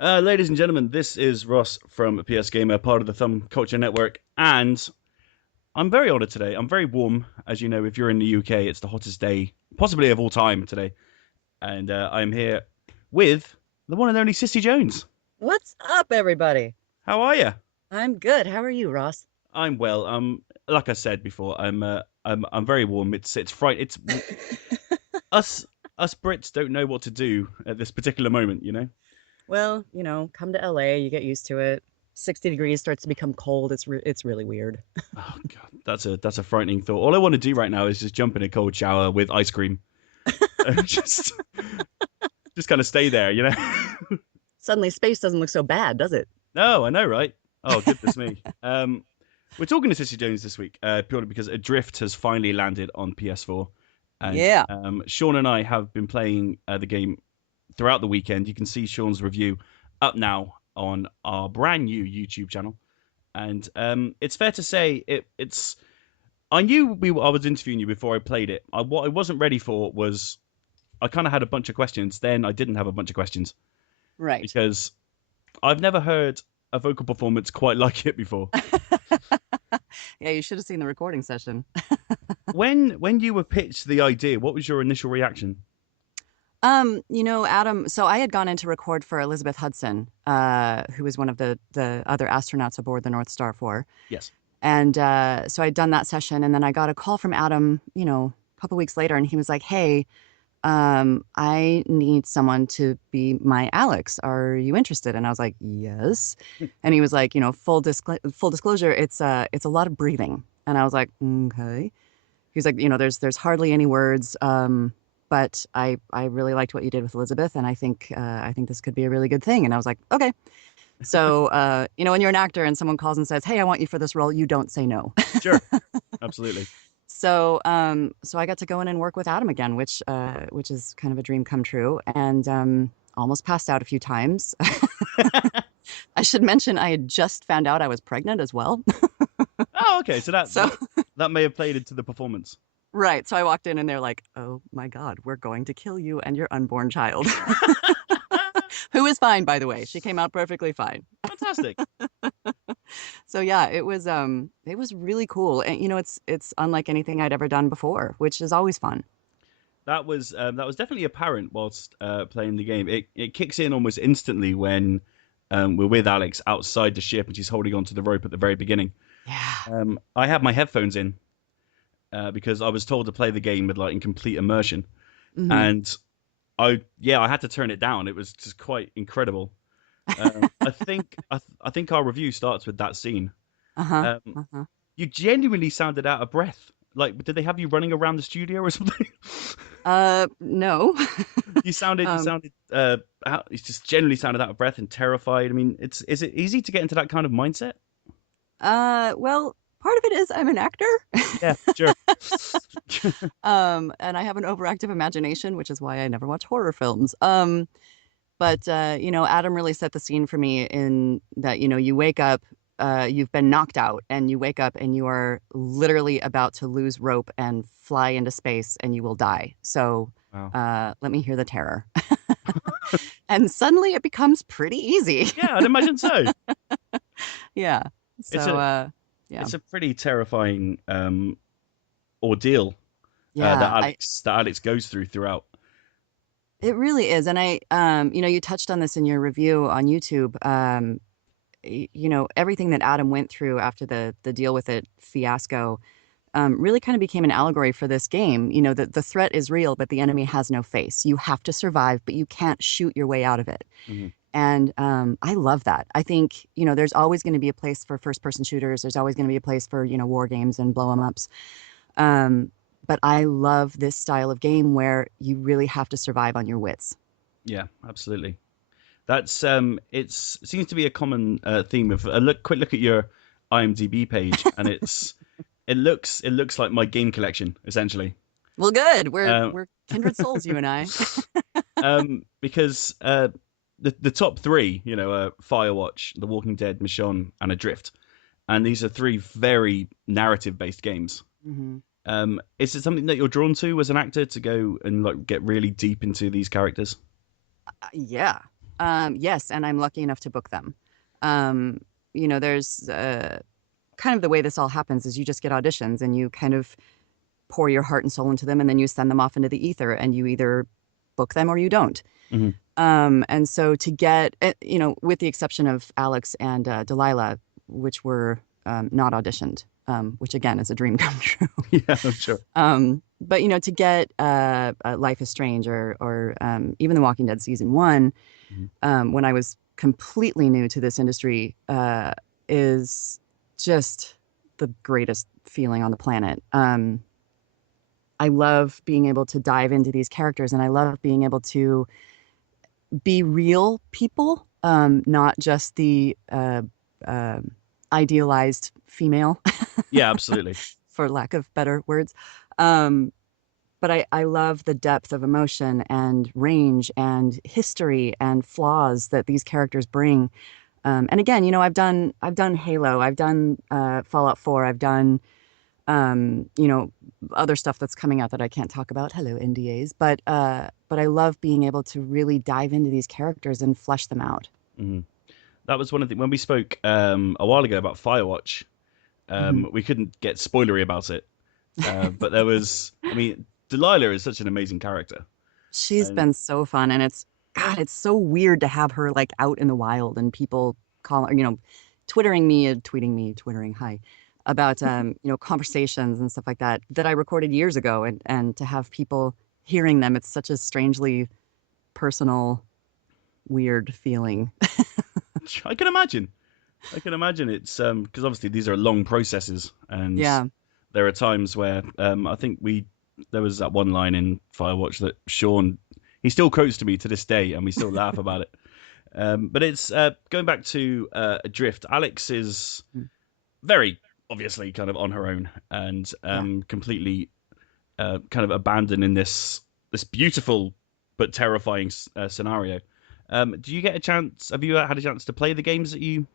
Ladies and gentlemen, this is Ross from PS Gamer, part of the Thumb Culture Network, and I'm very honoured today. I'm very warm, as you know. If you're in the UK, it's the hottest day, possibly of all time today, and I'm here with the one and only Cissy Jones. What's up, everybody? How are you? I'm good. How are you, Ross? I'm well. Like I said before, I'm very warm. It's fright. It's us us Brits don't know what to do at this particular moment. Well, come to LA, you get used to it. 60 degrees starts to become cold. It's really weird. Oh God, that's a frightening thought. All I want to do right now is just jump in a cold shower with ice cream. just just kind of stay there. Suddenly space doesn't look so bad, does it? No, I know, right? Oh, goodness me. We're talking to Cissy Jones this week, purely because Adrift has finally landed on PS4, and Yeah. Sean and I have been playing the game throughout the weekend. You can see Sean's review up now on our brand new YouTube channel, and it's fair to say it's. I knew I was interviewing you before I played it. What I wasn't ready for was I kind of had a bunch of questions. Then I didn't have a bunch of questions Right. because I've never heard a vocal performance quite like it before. Yeah, you should have seen the recording session. When you were pitched the idea, what was your initial reaction? Adam, so I had gone in to record for Elizabeth Hudson, who was one of the other astronauts aboard the North Star 4. Yes. And so I'd done that session, and then I got a call from Adam, a couple weeks later, and he was like, "Hey, I need someone to be my Alex. Are you interested?" And I was like, "Yes." And he was like, full disclosure, it's a lot of breathing. And I was like, "Okay." He was like, there's hardly any words, but I really liked what you did with Elizabeth, and I think this could be a really good thing. And I was like, "Okay." So, when you're an actor and someone calls and says, "Hey, I want you for this role," you don't say no. Sure. Absolutely. So I got to go in and work with Adam again, which is kind of a dream come true, and almost passed out a few times. I should mention I had just found out I was pregnant as well. Oh, okay. So that So that that may have played into the performance. right, so I walked in and they're like, "Oh my God, we're going to kill you and your unborn child," who is fine, by the way. She came out perfectly fine. Fantastic. So yeah, it was really cool, and it's unlike anything I'd ever done before, which is always fun. That was definitely apparent whilst playing the game. It kicks in almost instantly when we're with Alex outside the ship and she's holding onto the rope at the very beginning. Yeah. I had my headphones in because I was told to play the game with like in complete immersion, Hmm. and I had to turn it down. It was just quite incredible. I think our review starts with that scene. Uh-huh. Um, Uh-huh. you genuinely sounded out of breath. Like, did they have you running around the studio or something? No. You Um, sounded, you just generally sounded out of breath and terrified. I mean, is it easy to get into that kind of mindset? well, part of it is I'm an actor. Yeah, sure. And I have an overactive imagination, which is why I never watch horror films. But Adam really set the scene for me in that, you wake up, you've been knocked out, and you wake up and you are literally about to lose rope and fly into space and you will die. So Wow. let me hear the terror. And suddenly it becomes pretty easy. Yeah, I'd imagine so. Yeah. It's So a yeah. it's a pretty terrifying ordeal Yeah, I that Alex goes throughout. it really is. And you touched on this in your review on YouTube. Everything that Adam went through after the deal with it fiasco really kind of became an allegory for this game. The threat is real, but the enemy has no face. You have to survive, but you can't shoot your way out of it. Hmm. And I love that. I think, there's always going to be a place for first person shooters. There's always going to be a place for, war games and blow 'em ups. Um, but I love this style of game where you really have to survive on your wits. Yeah, absolutely. That's it seems to be a common theme of a quick look at your IMDb page, and it looks like my game collection essentially. Well, good. We're Uh, we're kindred souls, you and I. because the top three, Firewatch, The Walking Dead, Michonne, and Adrift, and these are three very narrative based games. Hmm. Is it something that you're drawn to as an actor to go and like get really deep into these characters? Yeah. Yes, and I'm lucky enough to book them. Um, there's kind of the way this all happens is you just get auditions and you kind of pour your heart and soul into them, and then you send them off into the ether, and you either book them or you don't. Hmm. And so to get, with the exception of Alex and Delilah, which were not auditioned, which again is a dream come true. Yeah, I'm sure. But to get Life is Strange or even The Walking Dead season one, Hmm. when I was completely new to this industry, is just the greatest feeling on the planet. I love being able to dive into these characters, and I love being able to be real people, not just the uh, idealized female, Yeah, absolutely. for lack of better words. Um, but I love the depth of emotion and range and history and flaws that these characters bring. And again, I've done Halo, I've done Fallout 4, I've done other stuff that's coming out that I can't talk about. Hello, NDAs. But I love being able to really dive into these characters and flesh them out. Hmm. That was one of the when we spoke a while ago about Firewatch. Hmm. We couldn't get spoilery about it, but there was. I mean, Delilah is such an amazing character, She's and been so fun, and God, it's so weird to have her like out in the wild and people call her, twittering me, tweeting me, twittering hi about conversations and stuff like that that I recorded years ago, and to have people hearing them, it's such a strangely personal, weird feeling. I can imagine. I can imagine it's because obviously these are long processes, and Yeah. there are times where I think there was that one line in Firewatch that Sean he still quotes to me to this day, and we still laugh about it. But it's going back to Adrift. Alex is very obviously kind of on her own and Yeah. completely kind of abandoned in this beautiful but terrifying scenario. Do you get a chance? Have you had a chance to play the games that you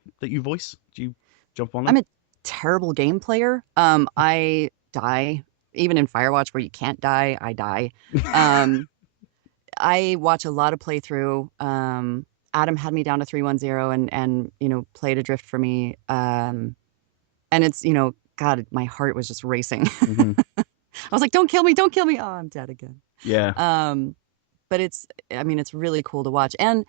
voice? Do you jump on them? I'm a terrible game player. I die. Even in Firewatch where you can't die, I die. Um, I watch a lot of playthrough. Adam had me down to 310 and played Adrift for me. And it's, God, my heart was just racing. Hmm. I was like, don't kill me, don't kill me. Oh, I'm dead again. Yeah. Um, but it's really cool to watch. And,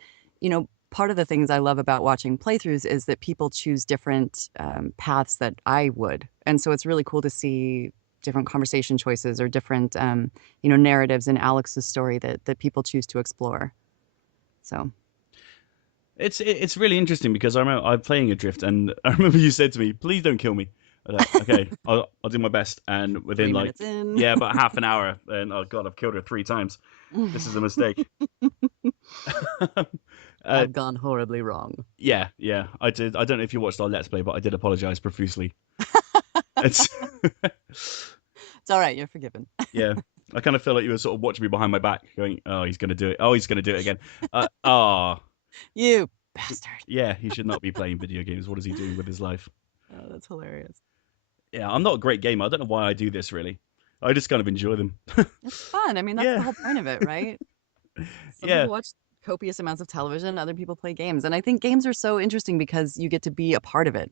part of the things I love about watching playthroughs is that people choose different paths that I would. And so it's really cool to see different conversation choices or different, narratives in Alex's story that people choose to explore. So, It's really interesting because I remember I'm playing Adrift, and I remember you said to me, "Please don't kill me." I was like, okay, I'll do my best. And within 3 minutes in, yeah, about half an hour, and oh god, I've killed her 3 times. This is a mistake. uh, I've gone horribly wrong. yeah, yeah, I did. I don't know if you watched our Let's Play, but I did apologize profusely. It's It's all right, you're forgiven. yeah. I kind of feel like you were sort of watching me behind my back, going, "Oh, he's going to do it. Oh, he's going to do it again." Oh, You bastard. yeah. He should not be playing video games. What is he doing with his life? Oh, that's hilarious. Yeah, I'm not a great gamer. I don't know why I do this really. I just kind of enjoy them. It's fun. I mean, that's the Yeah, whole point of it, right? Some yeah. people watch copious amounts of television, other people play games. And I think games are so interesting because you get to be a part of it.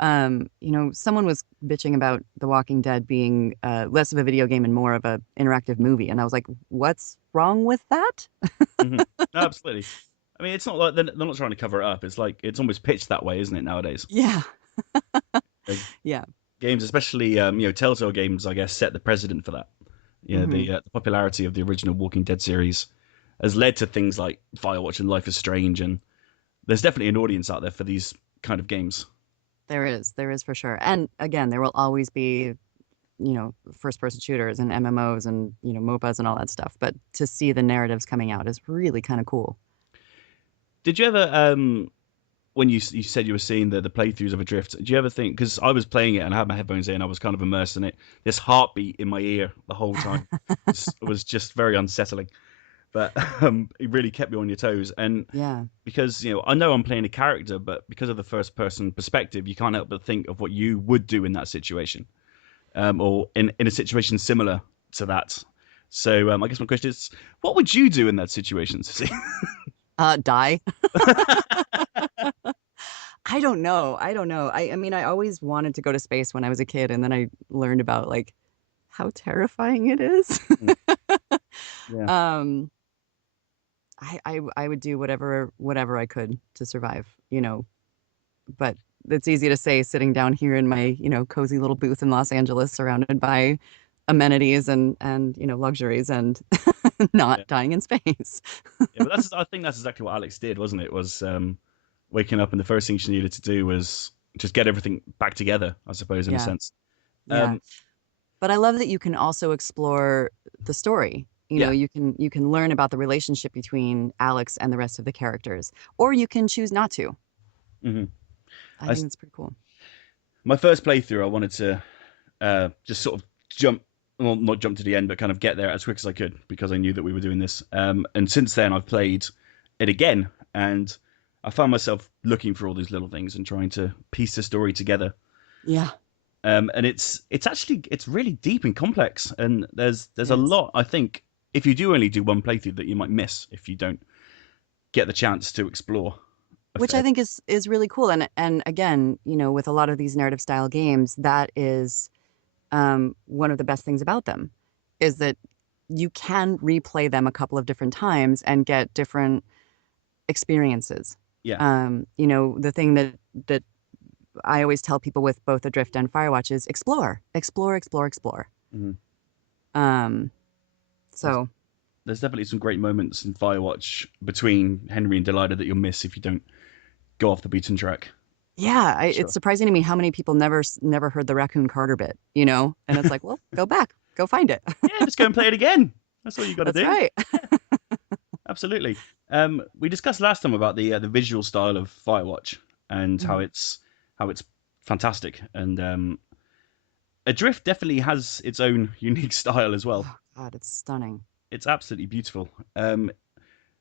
Someone was bitching about The Walking Dead being less of a video game and more of a interactive movie. And I was like, what's wrong with that? Hmm. Absolutely. I mean, it's not like they're not trying to cover it up. It's like it's almost pitched that way, isn't it nowadays? Yeah. Uh, Yeah. Games, especially Telltale games, I guess, set the precedent for that. Yeah, Hmm. the popularity of the original Walking Dead series has led to things like Firewatch and Life is Strange, and there's definitely an audience out there for these kind of games. There is for sure. And again, there will always be, first person shooters and MMOs and, MOBAs and all that stuff. But to see the narratives coming out is really kind of cool. Did you ever, when you said you were seeing the playthroughs of Adrift, did you ever think, because I was playing it and I had my headphones in, I was kind of immersed in it, this heartbeat in my ear the whole time was just very unsettling. But it really kept you on your toes. And Yeah. because I know I'm playing a character, but because of the first person perspective, you can't help but think of what you would do in that situation, or in a situation similar to that. So I guess my question is, what would you do in that situation, Cissy? Die. I don't know. I don't know. I mean, I always wanted to go to space when I was a kid, and then I learned about like how terrifying it is. Mm, yeah. um, I would do whatever I could to survive, but it's easy to say sitting down here in my, cozy little booth in Los Angeles surrounded by amenities and luxuries and not Yeah. dying in space. Yeah, but I think that's exactly what Alex did, wasn't it? Was waking up and the first thing she needed to do was just get everything back together, I suppose, in a Yeah. sense. Yeah. Um, But I love that you can also explore the story. yeah. You can learn about the relationship between Alex and the rest of the characters, or you can choose not to. hmm I think that's pretty cool. My first playthrough, I wanted to just sort of jump, well, not jump to the end, but kind of get there as quick as I could because I knew that we were doing this. And since then, I've played it again, and I found myself looking for all these little things and trying to piece the story together. Yeah, And it's really deep and complex, and there's it a is. lot I think if you do only do one playthrough that you might miss if you don't get the chance to explore a Which I fair. think is really cool. And again, with a lot of these narrative style games, that is one of the best things about them is that you can replay them a couple of different times and get different experiences. Yeah. The thing that I always tell people with both Adrift and Firewatch is explore, explore, explore, explore. Mhm. Um, there's, so there's definitely some great moments in Firewatch between Henry and Delilah that you'll miss if you don't go off the beaten track. yeah, it's Sure. surprising to me how many people never heard the Raccoon Carter bit, and it's like, well, go back, go find it. Yeah, just go and play it again. That's all you got to That's do. right. Yeah, absolutely. We discussed last time about the visual style of Firewatch and how Mhm. it's fantastic, and Adrift definitely has its own unique style as well. Oh God, it's stunning. It's absolutely beautiful.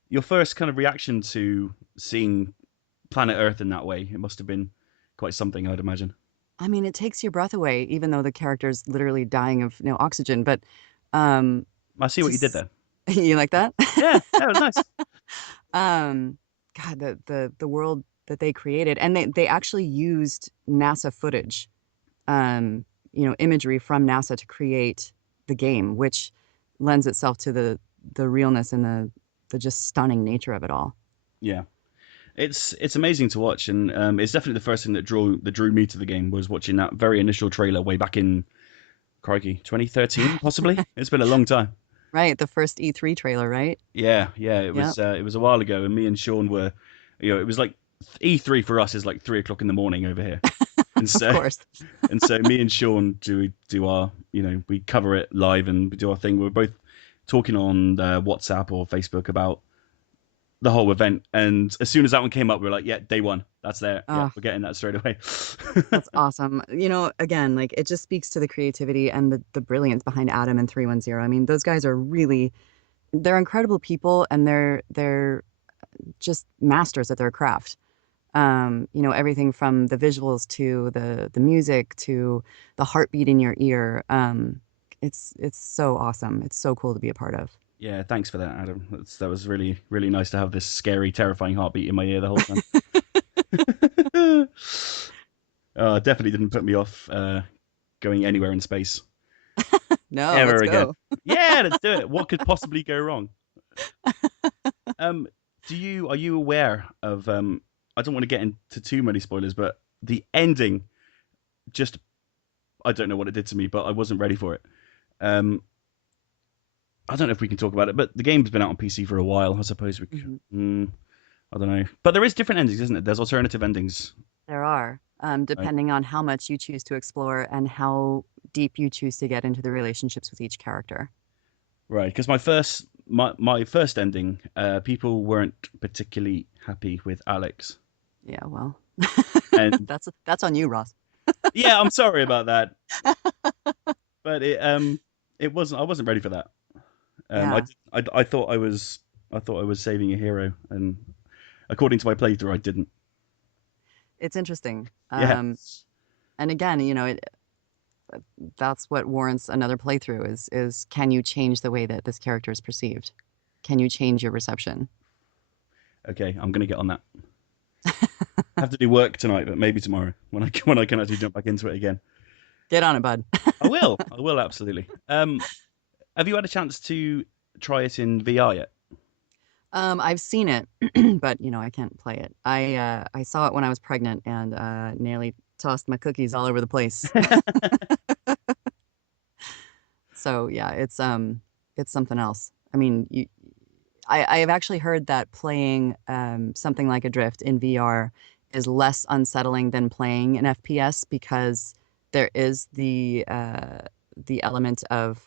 Your first kind of reaction to seeing planet Earth in that way, it must have been quite something, I'd imagine. I mean, it takes your breath away, even though the character's literally dying of no oxygen. But um, I see what you did just there. you like that? Yeah, that was nice. um, God, the world that they created, and they actually used NASA footage, imagery from NASA to create the game, which lends itself to the realness and the just stunning nature of it all. Yeah, it's amazing to watch, and it's definitely the first thing that drew me to the game was watching that very initial trailer way back in crikey 2013, possibly. It's been a long time. Right, the first E3 trailer, right? Yeah, yeah, Yep, it was a while ago, and me and Sean were, it was like E3 for us is like 3 o'clock in the morning over here, and of so course. and so me and Sean do our, we cover it live and we do our thing. We're both talking on WhatsApp or Facebook about the whole event, and as soon as that one came up, we were like, yeah, day one, that's there. Yeah, Oh, we're getting that straight away. that's awesome. Again, like it just speaks to the creativity and the brilliance behind Adam and 310. I mean, those guys are really they're incredible people and they're just masters at their craft. Everything from the visuals to the music to the heartbeat in your ear. It's so awesome. It's so cool to be a part of. Yeah, thanks for that, Adam. That was really really nice to have this scary, terrifying heartbeat in my ear the whole time. Definitely didn't put me off going anywhere in space No, let's ever again. go. Yeah, let's do it. What could possibly go wrong? Um, are you aware of I don't want to get into too many spoilers, but the ending just I don't know what it did to me, but I wasn't ready for it. Um, I don't know if we can talk about it, but the game's been out on PC for a while. I suppose we could. Mhm. I don't know, but there is different endings, isn't it? There's alternative endings, There are, right? depending on how much you choose to explore and how deep you choose to get into the relationships with each character. Right, because my first ending, people weren't particularly happy with Alex, Yeah, well, and that's on you, Ross. yeah, I'm sorry about that, but it wasn't. I wasn't ready for that. Yeah, I thought I was saving a hero, and according to my playthrough, I didn't. it's interesting. Yeah, And again, that's what warrants another playthrough is can you change the way that this character is perceived? Can you change your reception? Okay, I'm gonna get on that. I have to do work tonight, but maybe tomorrow when I can actually jump back into it again. Get on it, bud. I will. I will absolutely. Have you had a chance to try it in VR yet? I've seen it, but I can't play it. I saw it when I was pregnant and nearly tossed my cookies all over the place. So yeah, it's something else. I mean, I have actually heard that playing something like Adrift in VR is less unsettling than playing an FPS because there is the element of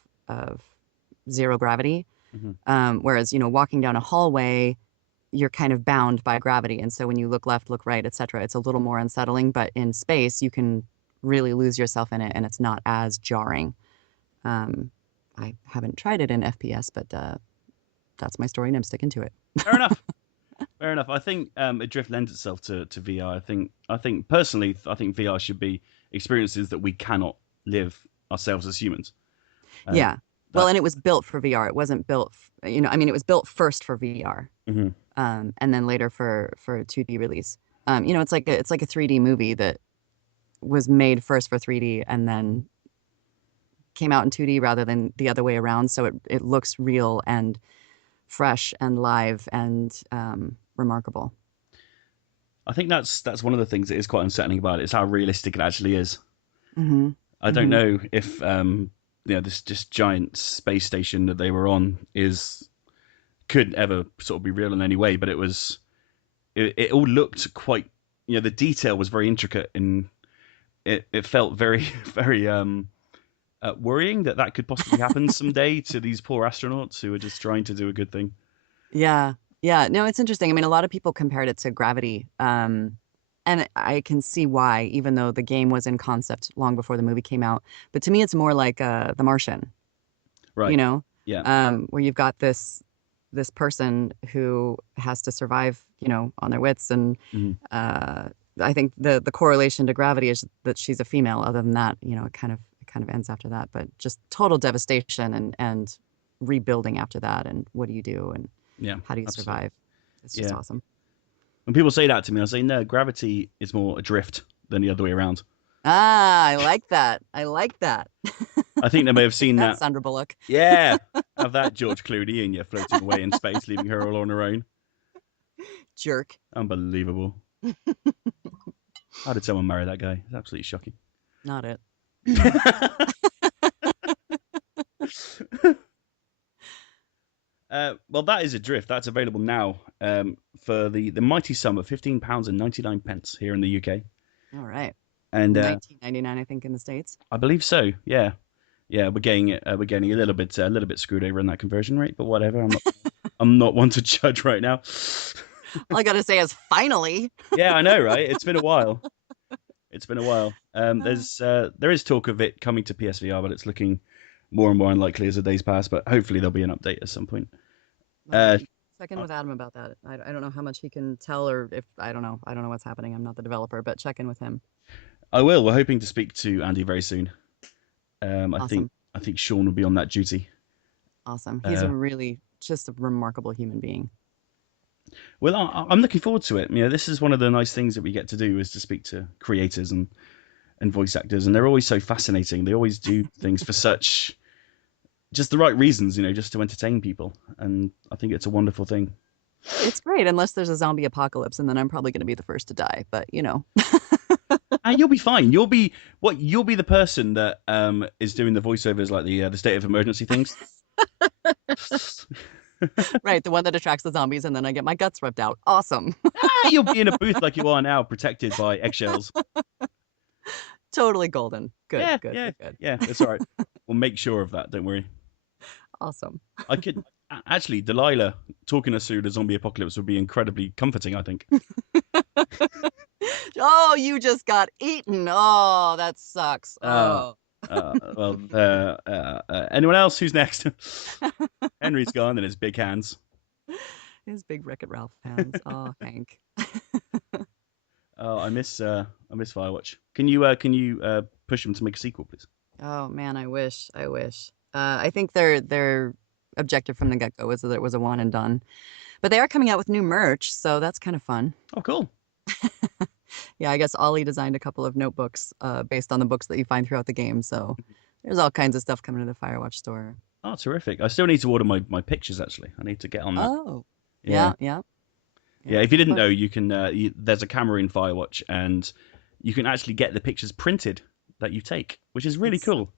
zero gravity. Hmm. Whereas, walking down a hallway, you're kind of bound by gravity. And so when you look left, look right, etc., it's a little more unsettling. But in space, you can really lose yourself in it and it's not as jarring. Um, I haven't tried it in FPS, but that's my story and I'm sticking to it. Fair enough. Fair enough. I think Adrift lends itself to VR. I think personally, I think VR should be experiences that we cannot live ourselves as humans. Uh, Yeah. Well, that. and it was built for VR. It wasn't built, I mean, it was built first for VR, Mhm. and then later for 2D release. It's like a 3D movie that was made first for 3D and then came out in 2D rather than the other way around. So it looks real and fresh and live and remarkable. I think that's one of the things that is quite unsettling about it is how realistic it actually is. Hmm. I don't Hmm. know if this just giant space station that they were on is could ever sort of be real in any way, but it all looked quite the detail was very intricate and it felt very very worrying that that could possibly happen someday to these poor astronauts who are just trying to do a good thing. Yeah. Yeah. No, it's interesting. I mean, a lot of people compared it to Gravity. And I can see why, even though the game was in concept long before the movie came out. But to me, it's more like The Martian, you Right. know, Yeah. where you've got this person who has to survive, on their wits. And Mhm. uh, I think the correlation to Gravity is that she's a female. Other than that, it kind of ends after that. But just total devastation and rebuilding after that. And what do you do? And Yeah. how do you Absolutely. survive? It's just Yeah. awesome. When people say that to me, I say no. Gravity is more adrift than the other way around. Ah, I like that. I like that. I think they may have Take seen that, that. Sandra Bullock. Yeah. Have that George Clooney and you're floating away in space, leaving her all on her own. Jerk. Unbelievable. How did someone marry that guy? It's absolutely shocking. Not it. Well, that is Adrift. That's available now for the mighty sum of £15.99 here in the UK. All right. And 1999, I think, in the States. I believe so. Yeah, yeah. We're getting a little bit screwed over in that conversion rate, but whatever. I'm not one to judge right now. All I gotta say is finally. Yeah, I know, right? It's been a while. It's been a while. There is talk of it coming to PSVR, but it's looking more and more unlikely as the days pass. But hopefully there'll be an update at some point. Well, Uh, check in with Adam about that. I don't know how much he can tell or if I don't know. I don't know what's happening. I'm not the developer, but check in with him. I will. We're hoping to speak to Andy very soon. I think Awesome. I think Sean will be on that duty. Awesome. He's a Uh, really just a remarkable human being. well, I'm looking forward to it. This is one of the nice things that we get to do is to speak to creators and voice actors, and they're always so fascinating. They always do things for such just the right reasons, just to entertain people, and I think it's a wonderful thing. It's great, unless there's a zombie apocalypse, and then I'm probably going to be the first to die. But And you'll be fine. You'll be the person that is doing the voiceovers like the state of emergency things. right, the one that attracts the zombies, and then I get my guts ripped out. Awesome. You'll be in a booth like you are now, protected by eggshells. Totally golden. Good, Yeah, good, yeah, good, good. yeah. It's all right. We'll make sure of that. Don't worry. Awesome. I could actually Delilah talking us through the zombie apocalypse would be incredibly comforting. I think. Oh, you just got eaten. Oh, that sucks. Uh, Oh, anyone else? Who's next? Henry's gone and his big hands. his big Wreck-It Ralph hands. Oh, Hank. Oh, I miss Firewatch. Can you push him to make a sequel, please? Oh man, I wish. I wish. I think their objective from the get-go was that it was a one and done. But they are coming out with new merch, so that's kind of fun. Oh, cool. Yeah, I guess Ollie designed a couple of notebooks based on the books that you find throughout the game. So there's all kinds of stuff coming to the Firewatch store. Oh, terrific. I still need to order my pictures, actually. I need to get on that. Oh, Yeah. yeah, yeah, Yeah, yeah. if you didn't But know, you can. There's a camera in Firewatch, and you can actually get the pictures printed that you take, which is really it's cool.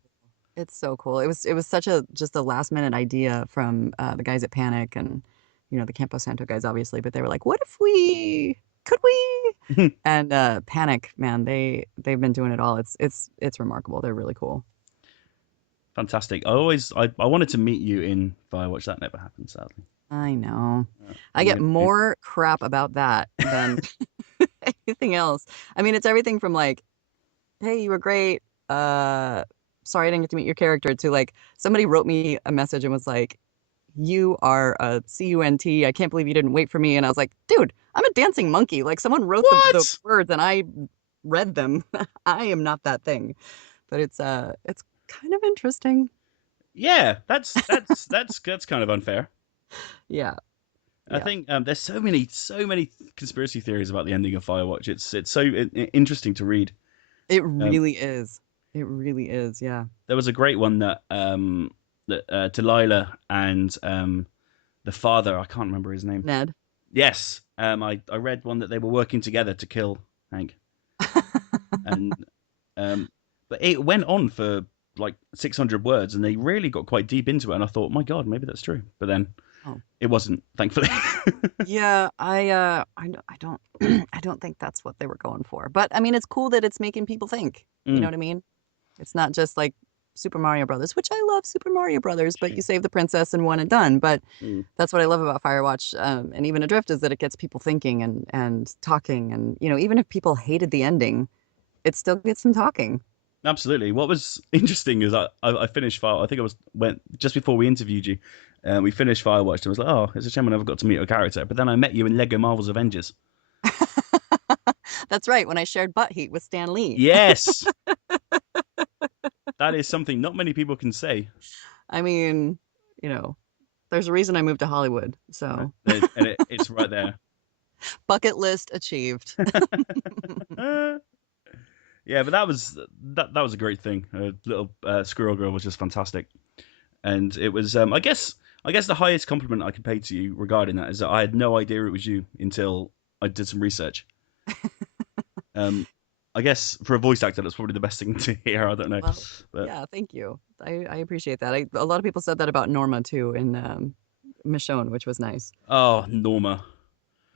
it's so cool. It was such a just a last minute idea from the guys at Panic and the Campo Santo guys, obviously. But they were like, "What if we could we?" And Panic, man, they've been doing it all. It's remarkable. They're really cool. Fantastic. I wanted to meet you in Firewatch. That never happened, sadly. I know. I I'm get meant to. more crap about that than anything else. I mean, it's everything from like, "Hey, you were great. Uh, sorry I didn't get to meet your character," to like somebody wrote me a message and was like, "You are a cunt. I can't believe you didn't wait for me." And I was like, "Dude, I'm a dancing monkey. Like someone wrote the What? words and I read them. I am not that thing." But it's kind of interesting. Yeah, that's kind of unfair. Yeah. I Yeah. think there's so many conspiracy theories about the ending of Firewatch. It's so interesting to read. It Um, really is. It really is. Yeah. there was a great one that Delilah and the father, I can't remember his name. Ned. Yes, I read one that they were working together to kill Hank, and um, but it went on for like 600 words, and they really got quite deep into it. And I thought, my God, maybe that's true. But then Oh. it wasn't, thankfully. Yeah, I don't I don't think that's what they were going for. But I mean, it's cool that it's making people think. You know Mm, what I mean? It's not just like Super Mario Brothers, which I love Super Mario Brothers, but you save the princess and one and done. But mm. that's what I love about Firewatch, and even Adrift is that it gets people thinking and talking, and even if people hated the ending, it still gets them talking. Absolutely. What was interesting is I finished Fire. I think I was went just before we interviewed you. We finished Firewatch and I was like, oh, it's a shame I never got to meet a character. But then I met you in Lego Marvel's Avengers. That's right. When I shared butt heat with Stan Lee, Yes, that is something not many people can say. I mean, you know, there's a reason I moved to Hollywood. So And it's right there. bucket list achieved. Yeah, but that was a great thing. Little Squirrel Girl was just fantastic, and it was I guess the highest compliment I could pay to you regarding that is that I had no idea it was you until I did some research. Um, I guess for a voice actor, that's probably the best thing to hear. I don't know, Well, but yeah, thank you. I appreciate that. A lot of people said that about Norma too in Michonne, which was nice. oh, Norma,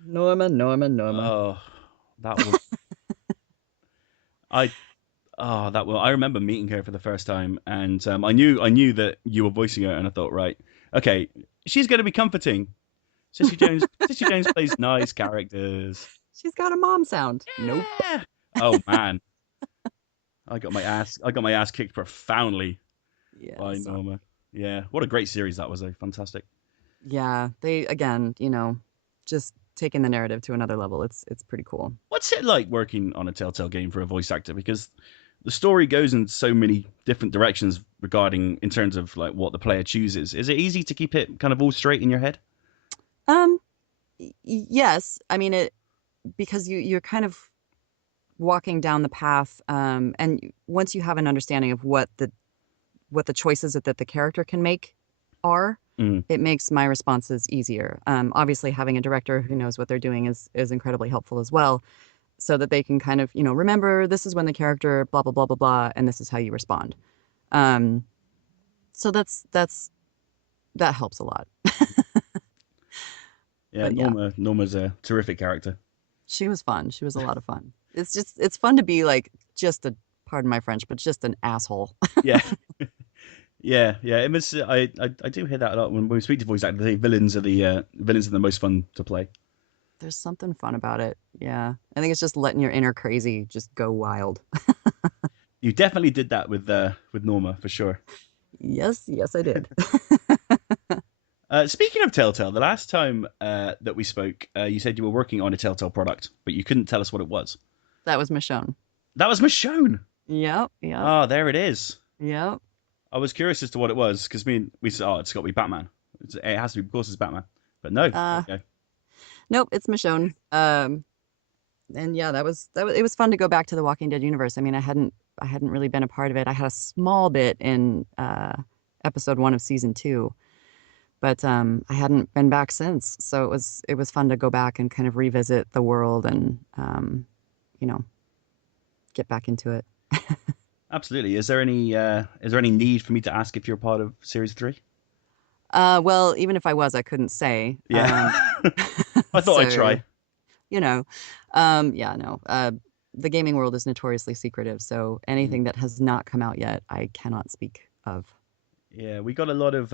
Norma, Norma, Norma. oh, that was I I remember meeting her for the first time, and I knew that you were voicing her, and I thought, right, okay, she's going to be comforting. Cissy Jones plays nice characters. She's got a mom sound. Nope. Yeah. Oh man, I got my ass kicked profoundly Yeah, by so Norma. Yeah, what a great series that was, though. Fantastic. yeah, they again, just taking the narrative to another level. It's pretty cool. What's it like working on a Telltale game for a voice actor? Because the story goes in so many different directions regarding in terms of like what the player chooses. Is it easy to keep it kind of all straight in your head? Um, yes, I mean it because you're kind of walking down the path, and once you have an understanding of what the choices that the character can make are, Mm, it makes my responses easier. Obviously, having a director who knows what they're doing is incredibly helpful as well, so that they can kind of remember this is when the character blah blah blah blah blah, and this is how you respond. Um, so that helps a lot. yeah, But yeah, Norma's a terrific character. she was fun. She was a lot of fun. It's fun to be like just a pardon my French, but just an asshole. Yeah, yeah. It was. I do hear that a lot when we speak to voice actors. They say villains are the most fun to play. There's something fun about it. Yeah. I think it's just letting your inner crazy just go wild. You definitely did that with Norma for sure. Yes, yes, I did. Speaking of Telltale, the last time that we spoke, you said you were working on a Telltale product, but you couldn't tell us what it was. That was Michonne. That was Michonne. Yep, yep, Ah, there it is. yep. I was curious as to what it was because we said, oh, it's got to be Batman. It has to be, of course, it's Batman. But no, there Uh, we go. Nope, it's Michonne. And yeah, that was it was fun to go back to the Walking Dead universe. I mean, I hadn't really been a part of it. I had a small bit in episode 1 of season 2, but I hadn't been back since. So it was fun to go back and kind of revisit the world and you know, get back into it. Absolutely. Is there any need for me to ask if you're part of Series 3? Well, even if I was, I couldn't say. Yeah. I thought I'd So, try. you know, yeah, no. The gaming world is notoriously secretive, so Mm. anything that has not come out yet, I cannot speak of. Yeah, we got a lot of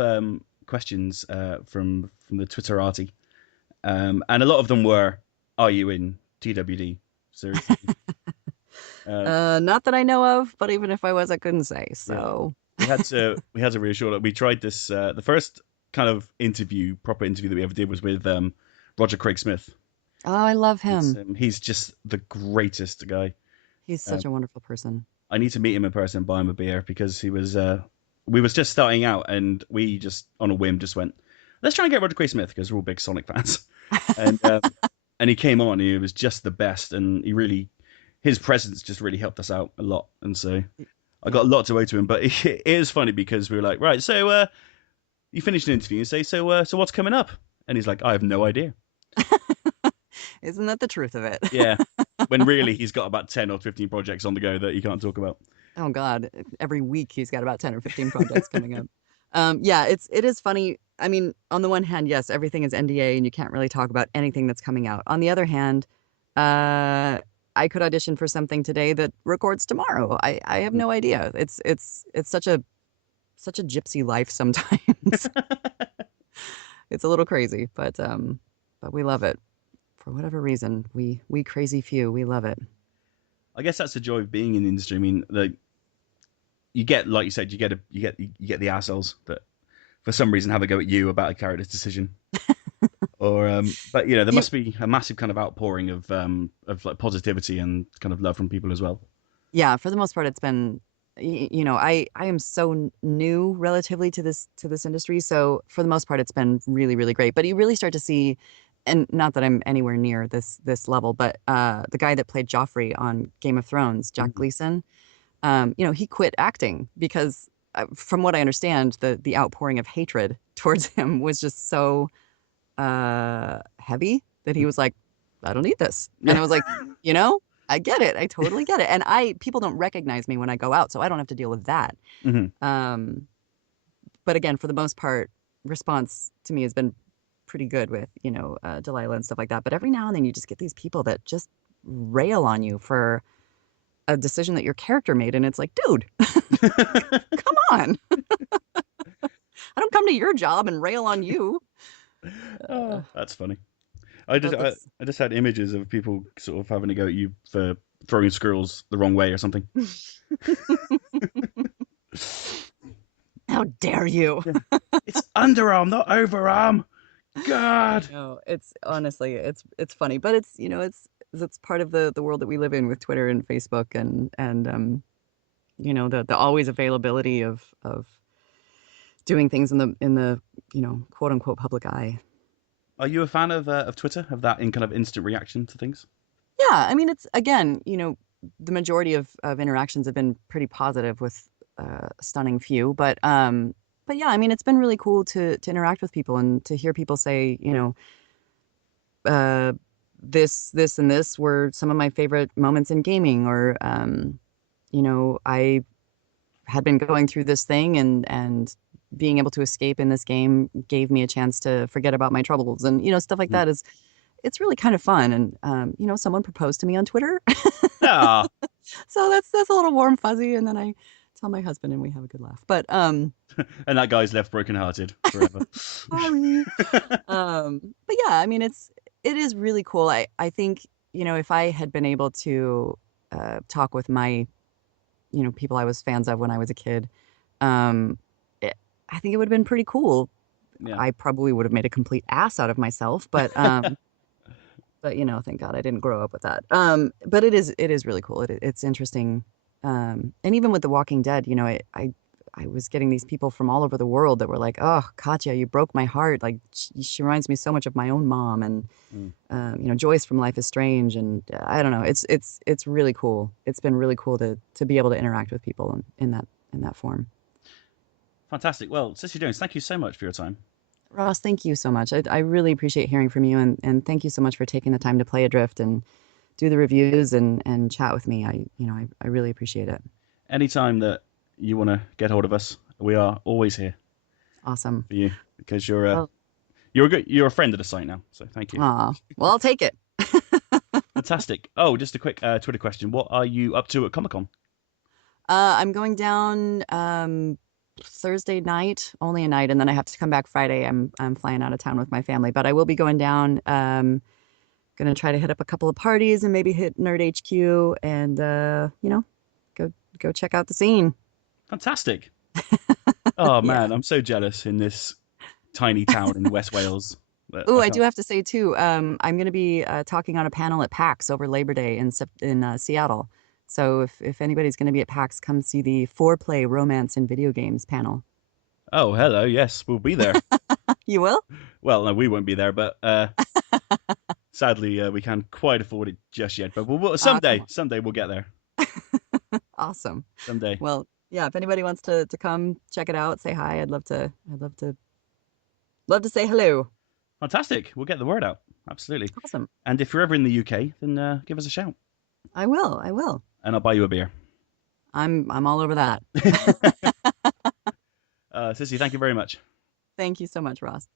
questions from the Twitterati, and a lot of them were, "Are you in TWD Series 3?" Uh, Not that I know of, but even if I was, I couldn't say. yeah, So, we had to reassure that we tried this. The first kind of proper interview that we ever did was with Roger Craig Smith. oh, I love He's him. um, he's just the greatest guy. He's Um, such a wonderful person. I need to meet him in person and buy him a beer because we was just starting out and we just on a whim just went, let's try and get Roger Craig Smith because we're all big Sonic fans, and and he came on and he was just the best and his presence just really helped us out a lot, and so I got Yeah. a lot to owe to him. But it is funny because we were like, right, so you finished an interview and say, so what's coming up? And he's like, I have no idea. Isn't that the truth of it? Yeah, when really he's got about 10 or 15 projects on the go that he can't talk about. Oh God, every week he's got about 10 or 15 projects coming up. Yeah, it is funny. I mean, on the one hand, yes, everything is NDA and you can't really talk about anything that's coming out. On the other hand, uh, I could audition for something today that records tomorrow. I have no idea. It's such a gypsy life sometimes. It's a little crazy, but we love it. For whatever reason, we crazy few, we love it. I guess that's the joy of being in the industry. I mean, you get, like you said, you get the assholes that for some reason have a go at you about a character's decision, or but there You must be a massive kind of outpouring of like positivity and kind of love from people as well. Yeah, for the most part, it's been, I am so new relatively to this industry. So for the most part, it's been really, really great. But you really start to see, and not that I'm anywhere near this level, but the guy that played Joffrey on Game of Thrones, Jack Mhm. Gleason, he quit acting because, from what I understand, the outpouring of hatred towards him was just so heavy that he was like, I don't need this. And Yeah. I was like, you know, I get it. I totally get it. And people don't recognize me when I go out, so I don't have to deal with that. Mhm. Um, but again, for the most part, response to me has been pretty good with, Delilah and stuff like that. But every now and then you just get these people that just rail on you for a decision that your character made. And it's like, dude, come on. I don't come to your job and rail on you. Uh, Oh, that's funny. I just but I, that's I just had images of people sort of having to go at you for throwing squirrels the wrong way or something. how dare you? Yeah. It's underarm, not overarm. I God. know. It's honestly, it's funny, but it's part of the world that we live in with Twitter and Facebook and the always availability of doing things in the quote unquote public eye. Are you a fan of Twitter? Of that in kind of instant reaction to things? Yeah, I mean it's again, the majority of interactions have been pretty positive with a stunning few, but yeah, I mean it's been really cool to interact with people and to hear people say, uh this and this were some of my favorite moments in gaming, or I had been going through this thing and being able to escape in this game gave me a chance to forget about my troubles, and stuff like Mhm. that is it's really kind of fun. And someone proposed to me on Twitter. Ah, So that's a little warm fuzzy, and then I tell my husband and we have a good laugh. But and that guy's left brokenhearted forever. sorry. But yeah, I mean it is really cool. I think, if I had been able to talk with my, people I was fans of when I was a kid, um it, I think it would have been pretty cool. Yeah. I probably would have made a complete ass out of myself, but thank God I didn't grow up with that. But it is really cool. It's interesting. And even with The Walking Dead, I was getting these people from all over the world that were like, "Oh, Katya, you broke my heart. Like she reminds me so much of my own mom." And Mm. Joyce from Life is Strange, and I don't know. It's really cool. It's been really cool to be able to interact with people in that form. Fantastic. Well, Cissy Jones, thank you so much for your time. Ross, thank you so much. I really appreciate hearing from you, and thank you so much for taking the time to play Adrift and do the reviews and chat with me. I really appreciate it. Anytime that you want to get hold of us, we are always here Awesome. for you because Well, you're a friend of the site now. So thank you. well, I'll take it. Fantastic. Oh, just a quick Twitter question. What are you up to at Comic Con? I'm going down Thursday night, only a night, and then I have to come back Friday. I'm flying out of town with my family, but I will be going down. Gonna try to hit up a couple of parties and maybe hit Nerd HQ and go check out the scene. Fantastic. Oh Yeah. man, I'm so jealous in this tiny town in West Wales. But Oh, I I do can't. have to say too. I'm going to be talking on a panel at PAX over Labor Day in Seattle. So if anybody's going to be at PAX, come see the foreplay romance in video games panel. Oh, hello. Yes, we'll be there. You will? Well, no, we won't be there, but sadly, we can't quite afford it just yet. But Come someday we'll get there. on. Awesome. Someday. Well, yeah. If anybody wants to come check it out, say hi. Love to say hello. Fantastic. We'll get the word out. Absolutely. Awesome. And if you're ever in the UK, then give us a shout, I will. I will. and I'll buy you a beer. I'm all over that. Sissy, thank you very much. Thank you so much, Ross.